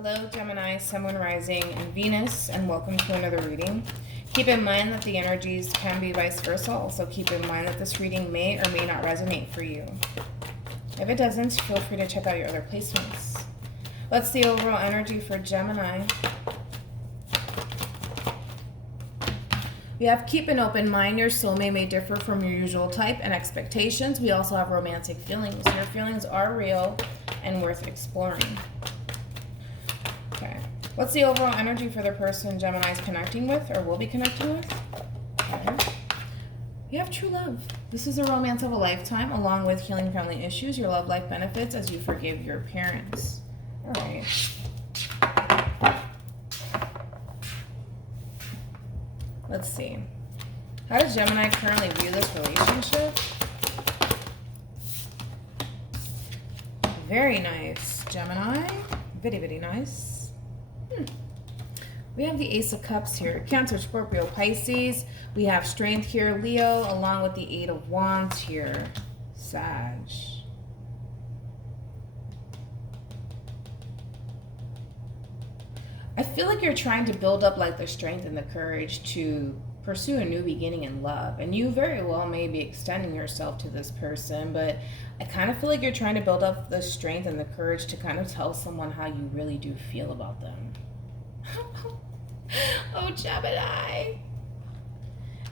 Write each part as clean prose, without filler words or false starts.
Hello, Gemini, Sun, Moon, Rising, and Venus, and welcome to another reading. Keep in mind that the energies can be vice versa. Also, keep in mind that this reading may or may not resonate for you. If it doesn't, feel free to check out your other placements. Let's see overall energy for Gemini. We have keep an open mind. Your soulmate may differ from your usual type and expectations. We also have romantic feelings. Your feelings are real and worth exploring. Okay. What's the overall energy for the person Gemini is connecting with or will be connecting with? Okay. You have true love. This is a romance of a lifetime, along with healing family issues. Your love life benefits as you forgive your parents. All right. Let's see. How does Gemini currently view this relationship? Very nice, Gemini. Very, very nice. We have the Ace of Cups here. Cancer, Scorpio, Pisces. We have Strength here, Leo, along with the Eight of Wands here, Sag. I feel like you're trying to build up like the strength and the courage to pursue a new beginning in love. And you very well may be extending yourself to this person, but I kind of feel like you're trying to build up the strength and the courage to kind of tell someone how you really do feel about them. Oh, Gemini.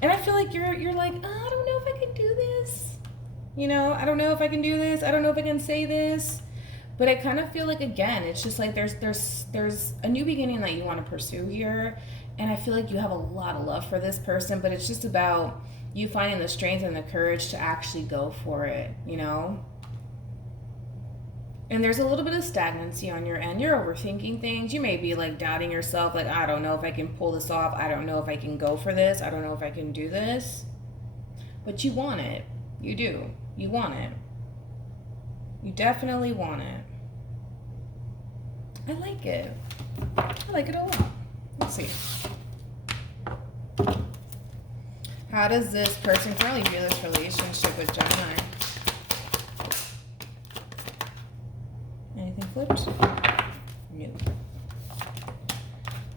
And I feel like you're like, oh, I don't know if I can do this. You know, I don't know if I can do this. I don't know if I can say this. But I kind of feel like, again, it's just like there's a new beginning that you want to pursue here. And I feel like you have a lot of love for this person, but it's just about you finding the strength and the courage to actually go for it, you know? And there's a little bit of stagnancy on your end. You're overthinking things. You may be like doubting yourself, like, I don't know if I can pull this off. I don't know if I can go for this. I don't know if I can do this. But you want it. You do. You want it. You definitely want it. I like it. I like it a lot. Let's see. How does this person currently view this relationship with Gemini? Anything flipped? No.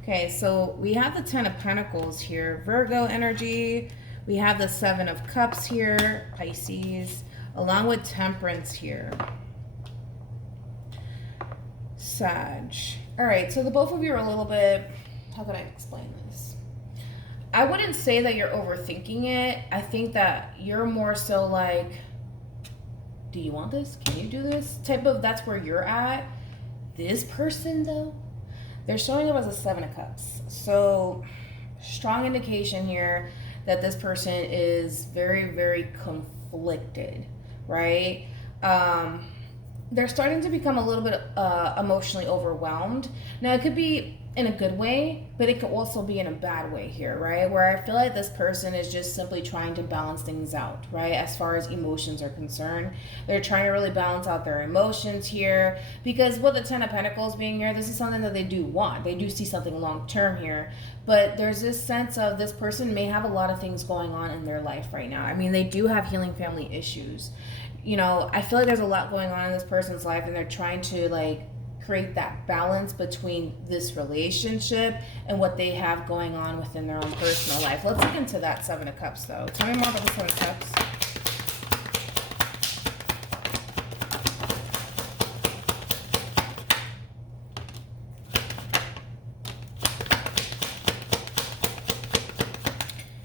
Okay, so we have the Ten of Pentacles here. Virgo energy. We have the Seven of Cups here. Pisces. Along with Temperance here. Sag. All right, so the both of you are a little bit, how could I explain this? I wouldn't say that you're overthinking it. I think that you're more so like, do you want this? Can you do this? Type of, that's where you're at. This person though, they're showing up as a Seven of Cups. So strong indication here that this person is very, very conflicted, right? They're starting to become a little bit emotionally overwhelmed. Now, it could be in a good way, but it could also be in a bad way here, right? Where I feel like this person is just simply trying to balance things out, right? As far as emotions are concerned, they're trying to really balance out their emotions here, because with the Ten of Pentacles being here, this is something that they do want. They do see something long term here, but there's this sense of this person may have a lot of things going on in their life right now. I mean, they do have healing family issues. You know, I feel like there's a lot going on in this person's life, and they're trying to like create that balance between this relationship and what they have going on within their own personal life. Let's look into that Seven of Cups though. Tell me more about the Seven of Cups.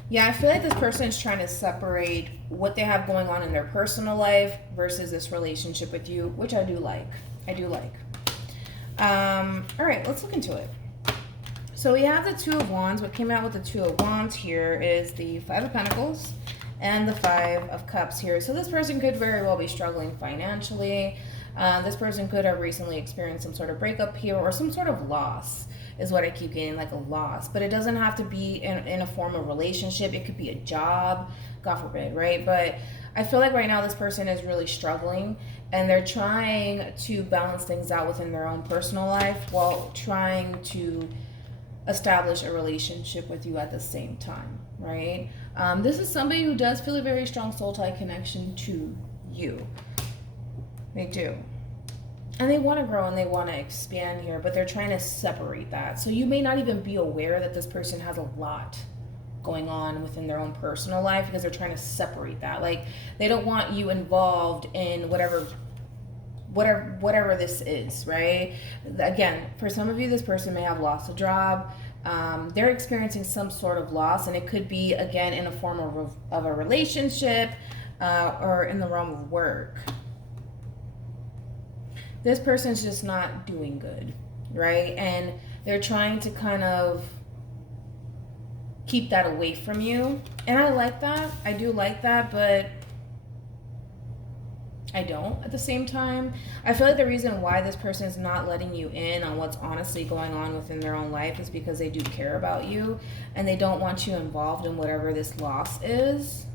Yeah, I feel like this person is trying to separate what they have going on in their personal life versus this relationship with you, which I do like. I do like. All right, let's look into it. So we have the Two of Wands. What came out with the Two of Wands here is the Five of Pentacles and the Five of Cups here. So this person could very well be struggling financially. This person could have recently experienced some sort of breakup here or some sort of loss is what I keep getting, like a loss. But it doesn't have to be in a form of relationship. It could be a job, God forbid, right? But I feel like right now this person is really struggling, and they're trying to balance things out within their own personal life while trying to establish a relationship with you at the same time, right? This is somebody who does feel a very strong soul tie connection to you. They do. And they want to grow and they want to expand here, but they're trying to separate that. So you may not even be aware that this person has a lot going on within their own personal life because they're trying to separate that. Like, they don't want you involved in whatever this is, right? Again, for some of you, this person may have lost a job. They're experiencing some sort of loss, and it could be, again, in a form of a relationship or in the realm of work. This person's just not doing good, right? And they're trying to kind of keep that away from you. And I like that. I do like that, but I don't at the same time. I feel like the reason why this person is not letting you in on what's honestly going on within their own life is because they do care about you and they don't want you involved in whatever this loss is.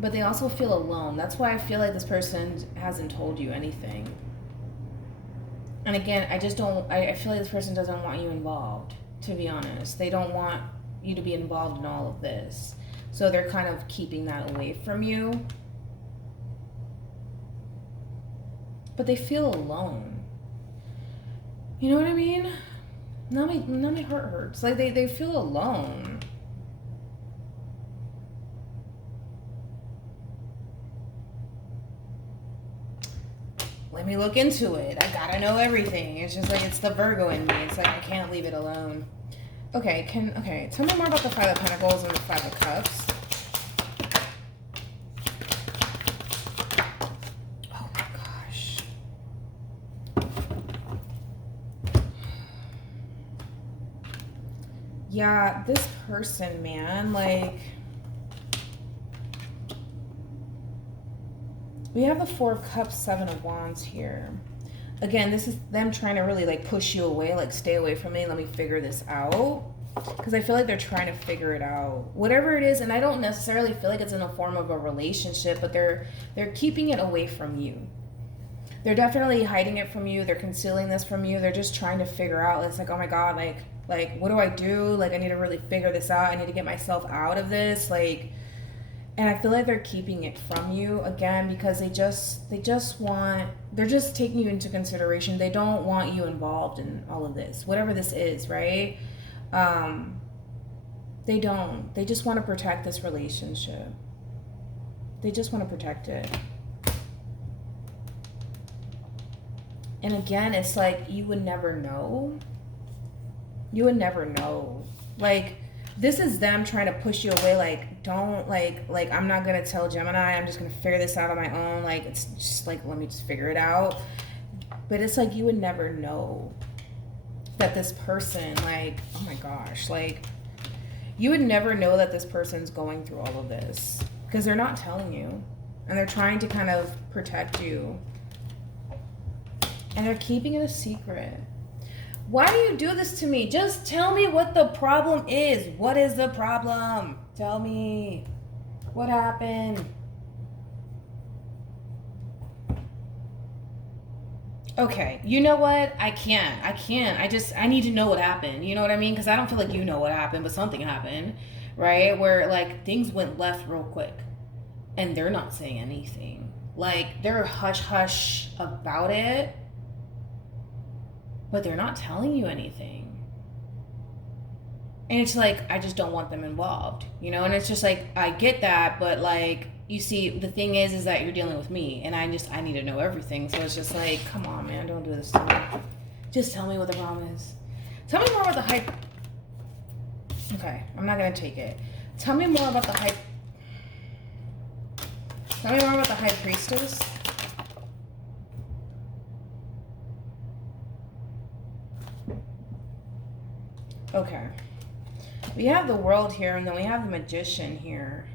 But they also feel alone. That's why I feel like this person hasn't told you anything. And again, I feel like this person doesn't want you involved, to be honest. They don't want you to be involved in all of this. So they're kind of keeping that away from you. But they feel alone. You know what I mean? Now my heart hurts. Like, they feel alone. Let me look into it. I gotta know everything. It's just like, it's the Virgo in me. It's like, I can't leave it alone. Okay, tell me more about the Five of Pentacles and the Five of Cups. Oh my gosh. Yeah, this person, man, like, we have the Four of Cups, Seven of Wands here. Again, this is them trying to really like push you away, like, stay away from me, let me figure this out. Because I feel like they're trying to figure it out. Whatever it is, and I don't necessarily feel like it's in a form of a relationship, but they're keeping it away from you. They're definitely hiding it from you. They're concealing this from you. They're just trying to figure out, it's like, oh my God, like what do I do? Like, I need to really figure this out. I need to get myself out of this. Like, and I feel like they're keeping it from you, again, because they're just taking you into consideration. They don't want you involved in all of this, whatever this is, right? They don't. They just want to protect this relationship. They just want to protect it. And again, it's like, you would never know. You would never know. Like, this is them trying to push you away, like, don't, like, I'm not going to tell Gemini, I'm just going to figure this out on my own, like, it's just, like, let me just figure it out. But it's like, you would never know that this person, like, oh my gosh, like, you would never know that this person's going through all of this, because they're not telling you, and they're trying to kind of protect you, and they're keeping it a secret. Why do you do this to me? Just tell me what the problem is. What is the problem? Tell me. What happened? Okay, you know what? I can't. I need to know what happened. You know what I mean? Because I don't feel like you know what happened, but something happened, right? Where, like, things went left real quick. And they're not saying anything. Like, they're hush-hush about it. But they're not telling you anything. And it's like, I just don't want them involved, you know? And it's just like, I get that, but, like, you see, the thing is that you're dealing with me, and I need to know everything. So it's just like, come on, man, don't do this to me. Just tell me what the problem is. Tell me more about the High... Okay, I'm not gonna take it. Tell me more about the High... Tell me more about the High Priestess. Okay. We have the World here, and then we have the Magician here.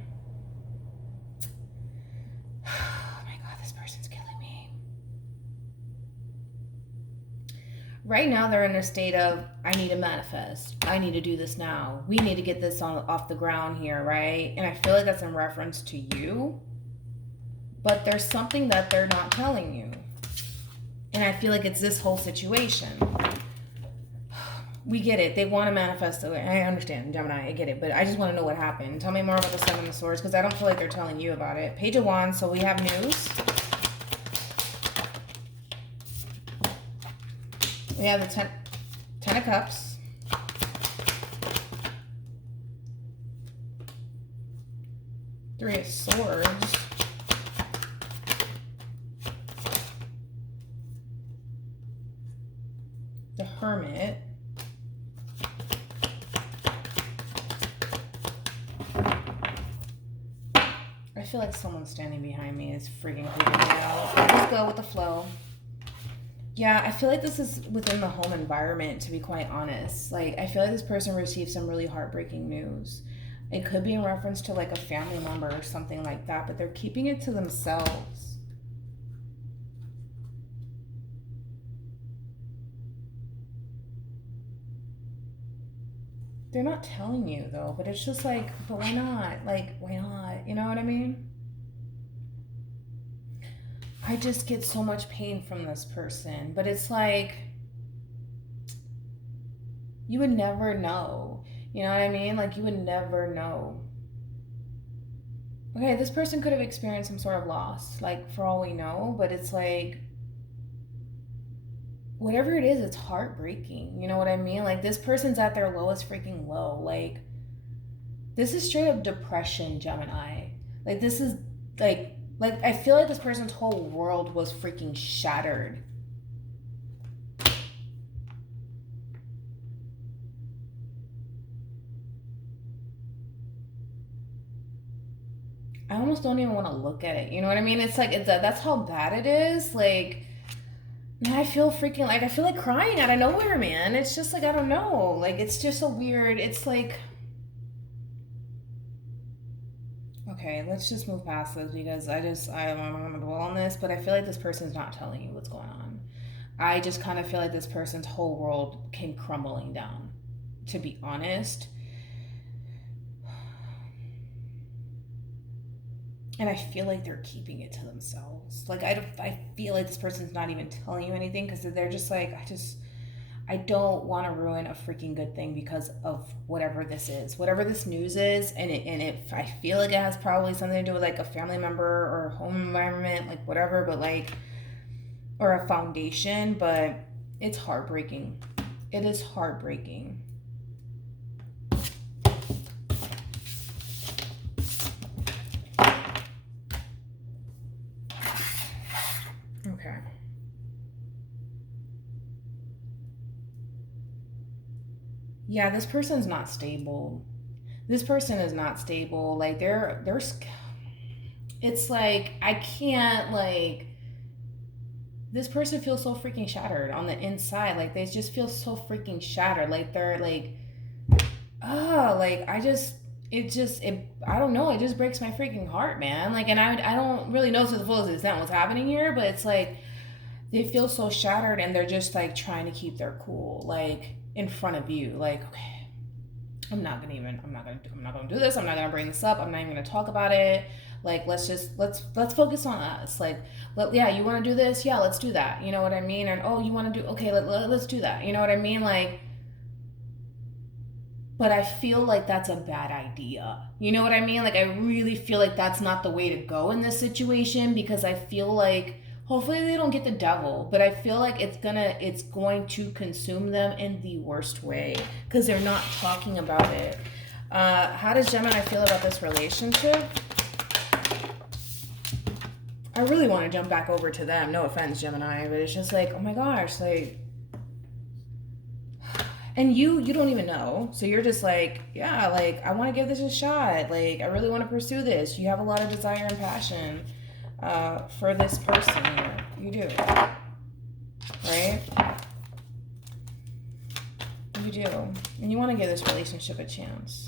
Oh my God, this person's killing me. Right now, they're in a state of, I need to manifest. I need to do this now. We need to get this off the ground here, right? And I feel like that's in reference to you. But there's something that they're not telling you. And I feel like it's this whole situation. We get it. They want to manifest it. I understand, Gemini. I get it. But I just want to know what happened. Tell me more about the Seven of Swords, because I don't feel like they're telling you about it. Page of Wands. So we have news. We have the Ten of Cups. Three of Swords. The Hermit. I feel like someone's standing behind me is freaking creeping me out. Let's go with the flow. Yeah, I feel like this is within the home environment, to be quite honest. Like, I feel like this person received some really heartbreaking news. It could be in reference to like a family member or something like that, but they're keeping it to themselves. They're not telling you though, but it's just like, but why not? Like, why not? You know what I mean? I just get so much pain from this person, but it's like, you would never know. You know what I mean? Like, you would never know. Okay, this person could have experienced some sort of loss, like, for all we know, but it's like, whatever it is, it's heartbreaking. You know what I mean? Like, this person's at their lowest freaking low. Like, this is straight up depression, Gemini. Like, this is, like, I feel like this person's whole world was freaking shattered. I almost don't even want to look at it. You know what I mean? It's like, that's how bad it is. Like, I feel freaking, like, I feel like crying out of nowhere, man. It's just like, I don't know. Like, it's just a weird, it's like, okay, let's just move past this because I'm not going to dwell on this, but I feel like this person's not telling you what's going on. I just kind of feel like this person's whole world came crumbling down, to be honest. And I feel like they're keeping it to themselves. Like, I feel like this person's not even telling you anything because they're just like, I don't want to ruin a freaking good thing because of whatever this is, whatever this news is. And I feel like it has probably something to do with like a family member or home environment, like whatever, but like, or a foundation, but it's heartbreaking. It is heartbreaking. Okay. Yeah, this person's not stable. This person is not stable. Like, it's like, I can't, like, this person feels so freaking shattered on the inside. Like, they just feel so freaking shattered. Like, they're like, like, I don't know. It just breaks my freaking heart, man. Like, and I don't really know to the fullest extent what's happening here, but it's like, they feel so shattered and they're just like trying to keep their cool, like, in front of you. Like, okay, I'm not gonna do this. I'm not gonna bring this up. I'm not even gonna talk about it. Like, let's focus on us. Like, yeah, you want to do this? Yeah, let's do that. You know what I mean? And, oh, you want to do, okay, let's do that. You know what I mean? Like, but I feel like that's a bad idea. You know what I mean? Like, I really feel like that's not the way to go in this situation because I feel like, hopefully they don't get the devil, but I feel like it's going to consume them in the worst way because they're not talking about it. How does Gemini feel about this relationship? I really want to jump back over to them. No offense, Gemini, but it's just like, oh my gosh, like, and you don't even know. So you're just like, yeah, like, I want to give this a shot. Like, I really want to pursue this. You have a lot of desire and passion for this person here. You do. Right? You do. And you want to give this relationship a chance.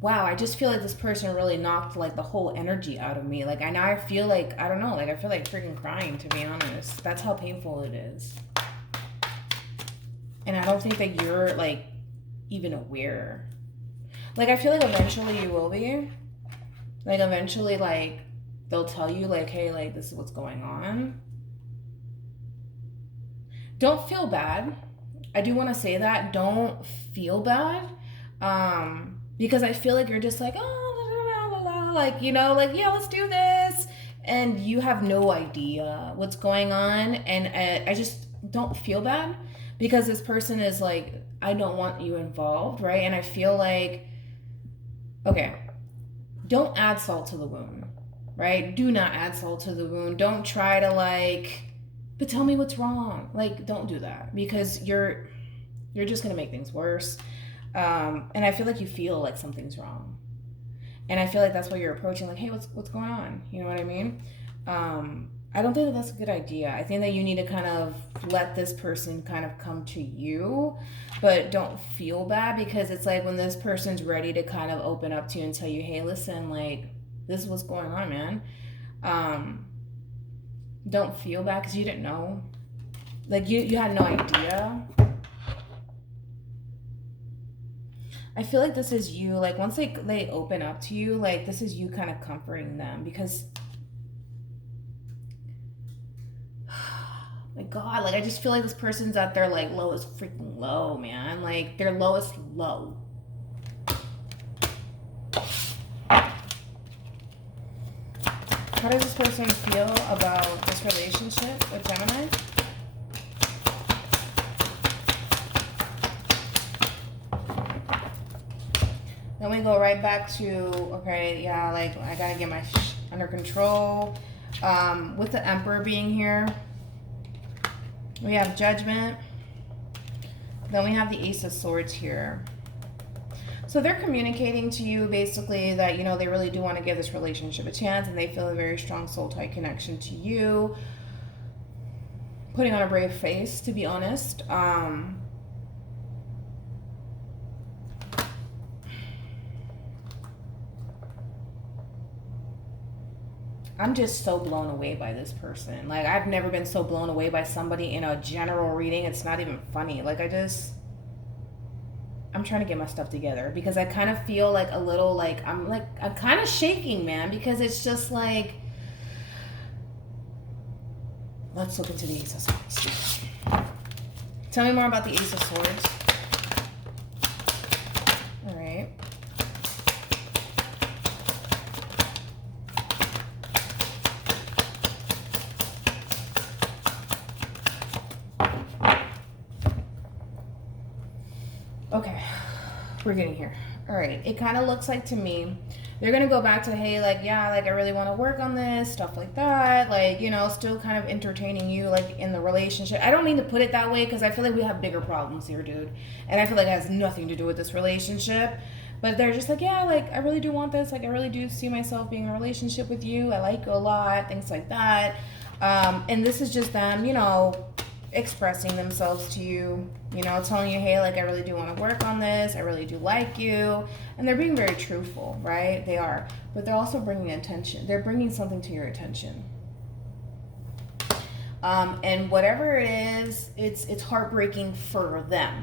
Wow, I just feel like this person really knocked like the whole energy out of me. Like, I feel like, I don't know, like I feel like freaking crying, to be honest. That's how painful it is. And I don't think that you're like even aware. Like, I feel like eventually you will be. Like, eventually, like, they'll tell you, like, hey, like, this is what's going on. Don't feel bad. I do want to say that. Don't feel bad. Because I feel like you're just like, oh, la, la, la, la, la, like, you know, like, yeah, let's do this. and you have no idea what's going on, and I just don't feel bad because this person is like, I don't want you involved, right? And I feel like, okay, don't add salt to the wound, right? Do not add salt to the wound. Don't try to like, but tell me what's wrong. Like, don't do that because you're just gonna make things worse. And I feel like you feel like something's wrong. And I feel like that's why you're approaching, like, hey, what's going on? You know what I mean? I don't think that that's a good idea. I think that you need to kind of let this person kind of come to you, but don't feel bad because it's like when this person's ready to kind of open up to you and tell you, hey, listen, like, this is what's going on, man. Don't feel bad because you didn't know. Like, you had no idea. I feel like this is you, like, once they open up to you, like, this is you kind of comforting them because, my God, like, I just feel like this person's at their, like, lowest freaking low, man. Like, their lowest low. How does this person feel about this relationship with Gemini? Then we go right back to, okay, yeah, like, I gotta get my under control. With the Emperor being here, we have Judgment. Then we have the Ace of Swords here. So they're communicating to you basically that, you know, they really do want to give this relationship a chance and they feel a very strong soul tie connection to you. Putting on a brave face, to be honest. I'm just so blown away by this person. Like, I've never been so blown away by somebody in a general reading. It's not even funny. Like, I'm trying to get my stuff together because I kind of feel like a little, like, I'm kind of shaking, man, because it's just like, let's look into the Ace of Swords. Tell me more about the Ace of Swords. All right. Okay, we're getting here. All right, it kind of looks like to me they're gonna go back to, hey, like, yeah, like, I really want to work on this, stuff like that, like, you know, still kind of entertaining you, like, in the relationship. I don't mean to put it that way because I feel like we have bigger problems here, dude, and I feel like it has nothing to do with this relationship, but they're just like, yeah, like, I really do want this, like, I really do see myself being in a relationship with you, I like you a lot, things like that. And this is just them, you know, expressing themselves to you, you know, telling you, hey, like, I really do want to work on this, I really do like you, and they're being very truthful, right? They are, but they're also bringing attention. They're bringing something to your attention, and whatever it is, it's heartbreaking for them.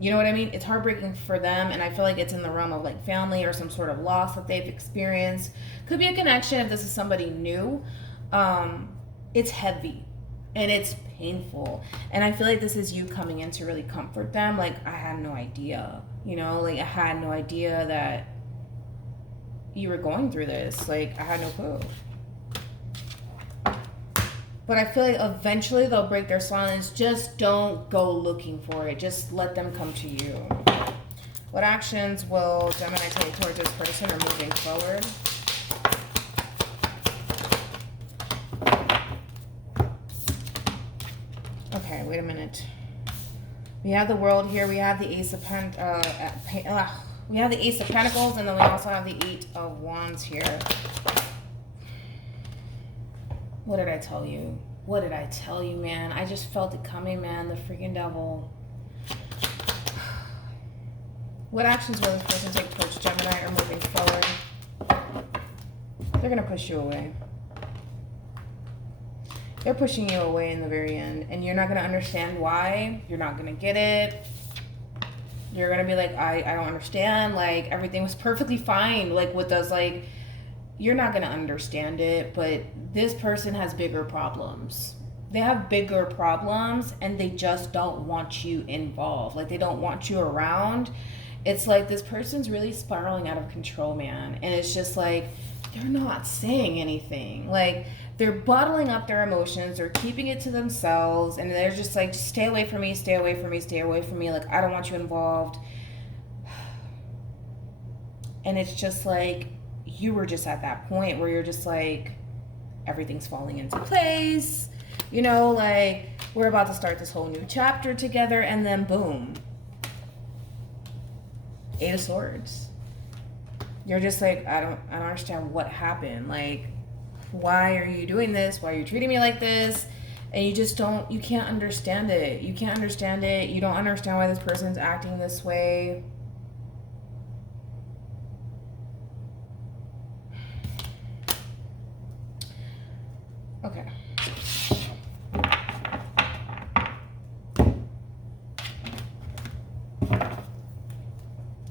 You know what I mean? It's heartbreaking for them, and I feel like it's in the realm of, like, family or some sort of loss that they've experienced. Could be a connection if this is somebody new. It's heavy and it's painful, and I feel like this is you coming in to really comfort them. Like, I had no idea, you know, like, I had no idea that you were going through this. Like, I had no clue. But I feel like eventually they'll break their silence. Just don't go looking for it. Just let them come to you. What actions will Gemini take towards this person or moving forward? Okay, wait a minute. We have the World here. We have the Ace of we have the Ace of Pentacles, and then we also have the Eight of Wands here. What did I tell you? What did I tell you, man? I just felt it coming, man. The freaking devil. What actions will this person take towards Gemini or moving forward? They're going to push you away. They're pushing you away in the very end, and you're not going to understand why. You're not going to get it. You're going to be like, I don't understand. Like, everything was perfectly fine. Like, with us, like, you're not going to understand it, but this person has bigger problems. They have bigger problems, and they just don't want you involved. Like, they don't want you around. It's like this person's really spiraling out of control, man. And it's just like, they're not saying anything. Like, they're bottling up their emotions, they're keeping it to themselves, and they're just like, stay away from me, stay away from me, stay away from me. Like, I don't want you involved. And it's just like, you were just at that point where you're just like, everything's falling into place. You know, like, we're about to start this whole new chapter together, and then boom. 8 of Swords. You're just like, I don't understand what happened. Like, why are you doing this? Why are you treating me like this? And you can't understand it. You can't understand it. You don't understand why this person's acting this way. Okay.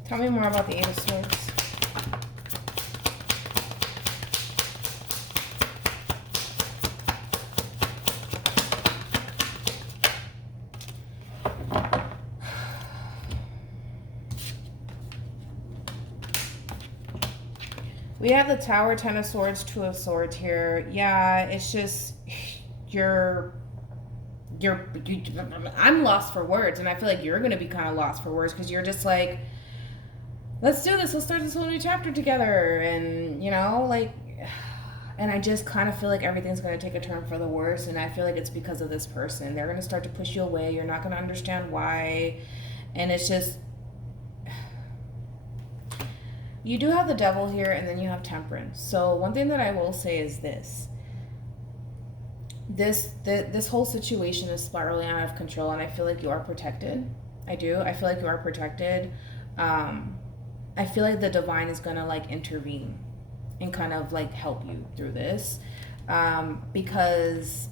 Tell me more about the 8 of Swords. We have the Tower, 10 of Swords, 2 of Swords here. Yeah, it's just, I'm lost for words, and I feel like you're going to be kind of lost for words, because you're just like, let's do this, let's start this whole new chapter together, and, you know, like, and I just kind of feel like everything's going to take a turn for the worse, and I feel like it's because of this person. They're going to start to push you away, you're not going to understand why, and it's just, you do have the Devil here, and then you have Temperance. So one thing that I will say is this whole situation is spiraling out of control, and I feel like you are protected. I do. I feel like you are protected. I feel like the divine is gonna like intervene and kind of like help you through this, because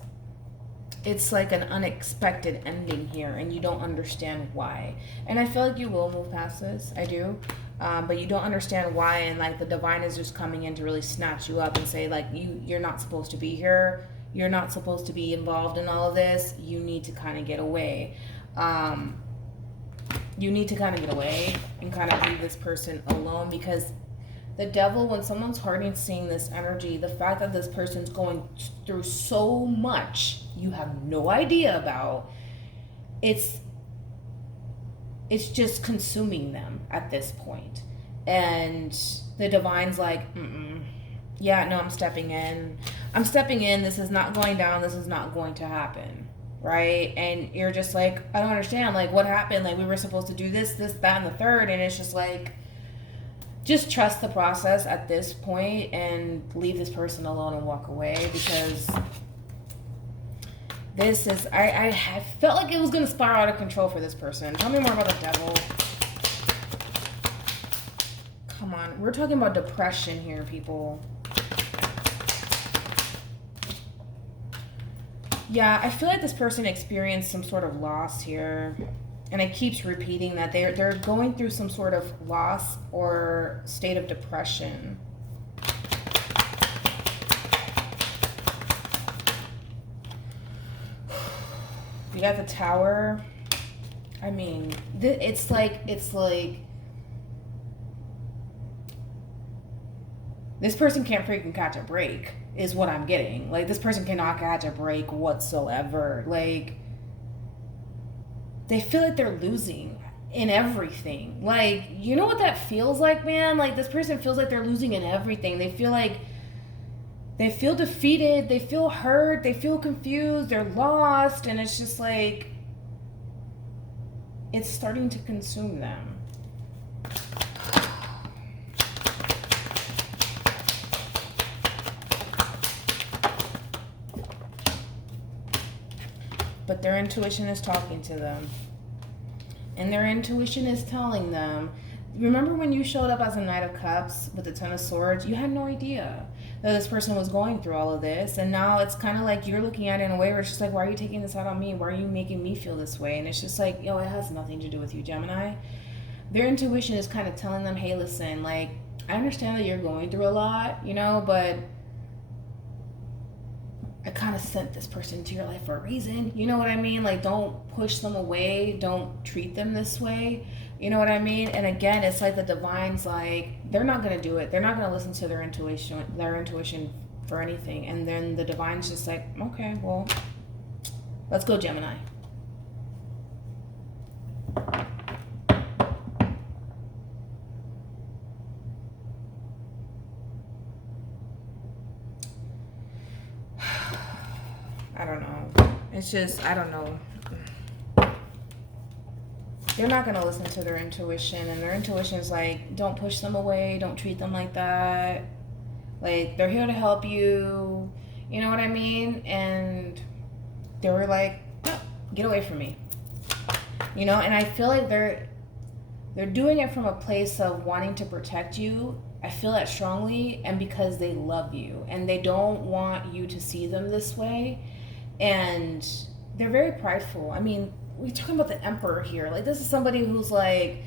it's like an unexpected ending here, and you don't understand why. And I feel like you will move past this. I do. But you don't understand why, and like the divine is just coming in to really snatch you up and say like, you're not supposed to be here, you're not supposed to be involved in all of this, you need to kind of get away. You need to kind of get away and kind of leave this person alone, because the Devil, when someone's harnessing this energy, the fact that this person's going through so much you have no idea about, it's just consuming them at this point. And the divine's like, yeah, no, I'm stepping in. This is not going down. This is not going to happen. Right? And you're just like, I don't understand. Like, what happened? Like, we were supposed to do this, that, and the third. And it's just like, just trust the process at this point and leave this person alone and walk away, because this is, I felt like it was going to spiral out of control for this person. Tell me more about the Devil. Come on. We're talking about depression here, people. Yeah, I feel like this person experienced some sort of loss here. And it keeps repeating that they're going through some sort of loss or state of depression. You got the Tower. I mean, it's like this person can't freaking catch a break, is what I'm getting. Like, this person cannot catch a break whatsoever. Like, they feel like they're losing in everything. Like, you know what that feels like, man? Like, this person feels like they're losing in everything. They feel like they feel defeated, they feel hurt, they feel confused, they're lost, and it's just like, it's starting to consume them. But their intuition is talking to them. And their intuition is telling them, remember when you showed up as a Knight of Cups with the 10 of Swords? You had no idea that this person was going through all of this. And now it's kind of like you're looking at it in a way where it's just like, why are you taking this out on me? Why are you making me feel this way? And it's just like, yo, it has nothing to do with you, Gemini. Their intuition is kind of telling them, hey, listen, like, I understand that you're going through a lot, you know, but I kind of sent this person into your life for a reason. You know what I mean? Like, don't push them away. Don't treat them this way. You know what I mean? And again, it's like the divine's like, they're not going to do it. They're not going to listen to their intuition for anything. And then the divine's just like, okay, well, let's go, Gemini. I don't know. It's just, I don't know. They're not going to listen to their intuition. And their intuition is like, don't push them away. Don't treat them like that. Like, they're here to help you. You know what I mean? And they were like, no, get away from me. You know, and I feel like they're doing it from a place of wanting to protect you. I feel that strongly, and because they love you. And they don't want you to see them this way. And they're very prideful. I mean, we're talking about the emperor here. Like, this is somebody who's like,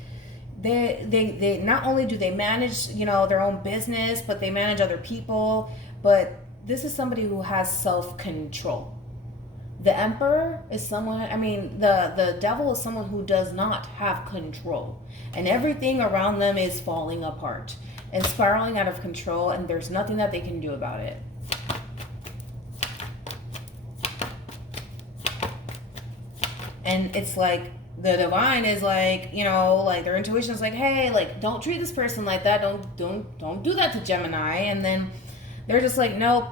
they not only do they manage, you know, their own business, but they manage other people. But this is somebody who has self-control. The emperor is someone, I mean, the devil is someone who does not have control. And everything around them is falling apart and spiraling out of control, and there's nothing that they can do about it. And it's like the divine is like, you know, like their intuition is like, hey, like, don't treat this person like that. Don't do that to Gemini. And then they're just like, nope,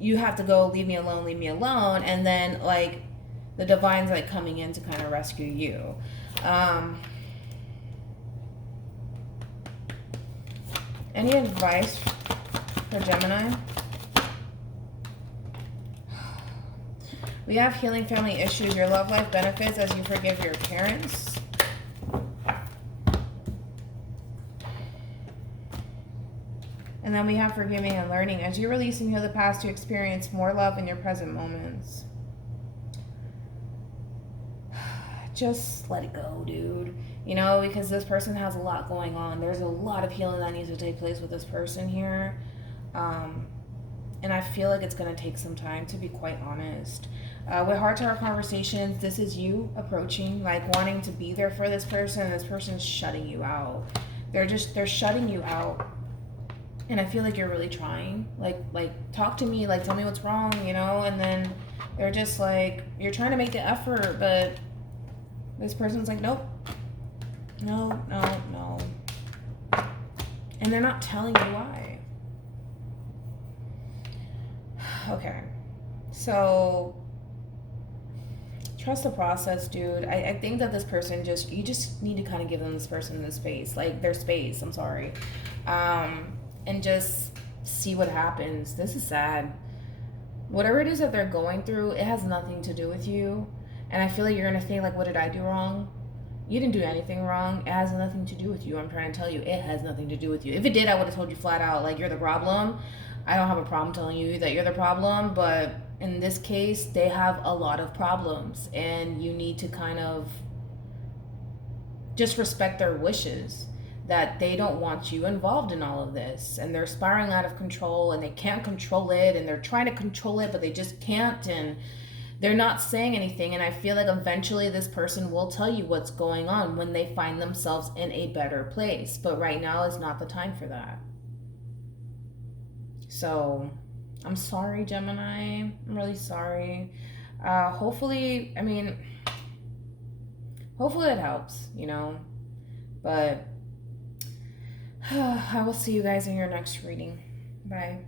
you have to go, leave me alone, leave me alone. And then like the divine's like coming in to kind of rescue you. Any advice for Gemini? We have healing family issues. Your love life benefits as you forgive your parents. And then we have forgiving and learning. As you release and heal the past, you experience more love in your present moments. Just let it go, dude. You know, because this person has a lot going on. There's a lot of healing that needs to take place with this person here. And I feel like it's going to take some time, to be quite honest. With Heart to Heart Conversations, this is you approaching, like wanting to be there for this person, and this person's shutting you out. They're shutting you out. And I feel like you're really trying. Like talk to me, like tell me what's wrong, you know? And then they're just like, you're trying to make the effort, but this person's like, nope. No. And they're not telling you why. Okay. So trust the process, dude. I think that this person you just need to kind of give them this person the space, like their space, I'm sorry. And just see what happens. This is sad. Whatever it is that they're going through, it has nothing to do with you. And I feel like you're going to think, like, what did I do wrong? You didn't do anything wrong. It has nothing to do with you. I'm trying to tell you, it has nothing to do with you. If it did, I would have told you flat out, like, you're the problem. I don't have a problem telling you that you're the problem, but in this case, they have a lot of problems, and you need to kind of just respect their wishes, that they don't want you involved in all of this, and they're spiraling out of control, and they can't control it, and they're trying to control it, but they just can't, and they're not saying anything. And I feel like eventually this person will tell you what's going on when they find themselves in a better place, but right now is not the time for that. So I'm sorry, Gemini. I'm really sorry. Hopefully it helps, you know, but I will see you guys in your next reading. Bye.